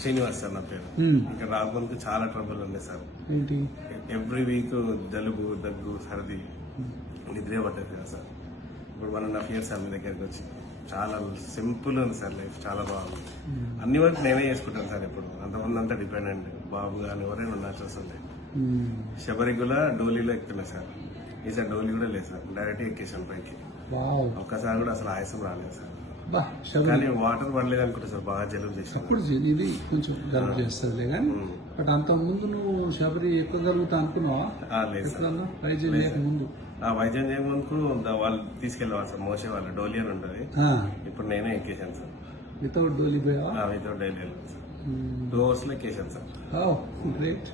Srinivas sir నా పేరు. ఇంకా రాకముందుకు చాలా ట్రబుల్ ఉంది సార్. ఏంటి? ఎవ్రీ వీక్ జలుబు, దగ్గు, సర్ది, నిద్రే పట్టదు కదా సార్. ఇప్పుడు 1.5 years సార్ మీ దగ్గరికి వచ్చి చాలా సింపుల్ ఉంది సార్. లైఫ్ చాలా బాగుంది. అన్ని వరకు నేనే చేసుకుంటాను సార్. ఇప్పుడు అంతమంది అంతా డిపెండెంట్. బాబు కానీ ఎవరైనా ఉన్నారు అసలు. శబరిగుల డోలీలో ఎక్కుతున్నా సార్. ఈసారి డోలీ కూడా లేదు సార్. డైరెక్ట్ ఎక్కేసాను పైకి. ఒక్కసారి కూడా అసలు ఆయాసం రాలేదు సార్. కానీ వాటర్ పడలేదు అనుకుంటా సార్. బాగా జలుబు చేసాను. అప్పుడు ఇది కొంచెం జలుబు చేస్తుంది కానీ బట్ అంత ముందు నువ్వు శబరి ఎక్కువ జరుగుతా అనుకున్నావా? లేదు సార్. వైద్యం చేయకముందు వైద్యం చేయకముందుకు వాళ్ళు తీసుకెళ్ళేవాళ్ళు సార్. మోసే వాళ్ళు డోలీ అని ఉంటుంది. ఇప్పుడు నేనే ఎక్కేసాను సార్. వితౌట్ డోలీ పోయావా? వితౌట్ డైలీ వెళ్ళాను సార్. 2 hours లో ఎక్కేసాను సార్. గ్రేట్.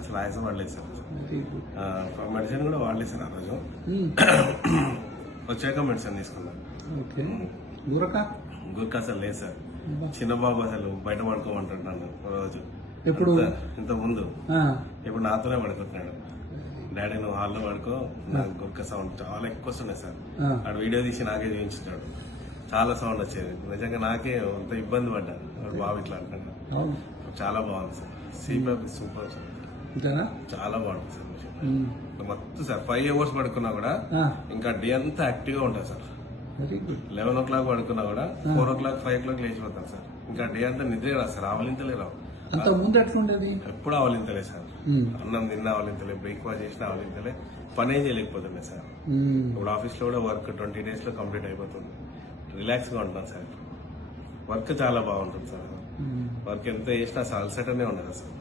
అసలు ఆయాసం పడలేదు సార్. మెడిసిన్ కూడా వాడలేదు సార్. ఆ రోజు వచ్చాక మెడిసిన్ తీసుకున్నాను. గురక అసలు లేదు సార్. చిన్న బాబు అసలు బయట పడుకోమంటున్నాను రోజు. ఎప్పుడు? ఇంత ముందు. ఇప్పుడు నాతోనే పడుకుంటున్నాడు. డాడీ నువ్వు హాల్లో పడుకో, నాకు గురక సౌండ్ చాలా ఎక్కువ వస్తున్నాయి సార్. ఆడు వీడియో తీసి నాకే చూపించాడు. చాలా సౌండ్ వచ్చేది. నిజంగా నాకే అంత ఇబ్బంది పడ్డాను. వాడు బాబు ఇట్లా అంటున్నాడు. చాలా బాగుంది సార్. CPF super sir. చాలా బాగుంటుంది సార్. మొత్తం సార్ 5 hours పడుకున్నా కూడా ఇంకా డే అంతా యాక్టివ్ గా ఉంటుంది సార్. 11 o'clock పడుకున్నా కూడా 4 o'clock 5 o'clock లేచిపోతాను సార్. ఇంకా డే అంతా నిద్రే రాదు సార్. ఆవలింతలే రావు. అంత ముందు ఎట్లుండేది? ఎప్పుడు ఆవలింతలే సార్. అన్నం తిన్న ఆవలింతలే, బ్రేక్ఫాస్ట్ చేసిన ఆవలింతలే, పనే చేయలేకపోతుండే సార్. ఇప్పుడు ఆఫీస్ లో కూడా వర్క్ 20 days లో కంప్లీట్ అయిపోతుంది. రిలాక్స్ గా ఉంటున్నాను సార్. వర్క్ చాలా బాగుంటుంది సార్. వర్క్ ఎంత చేసినా అసలు అలసటనే ఉండదు సార్.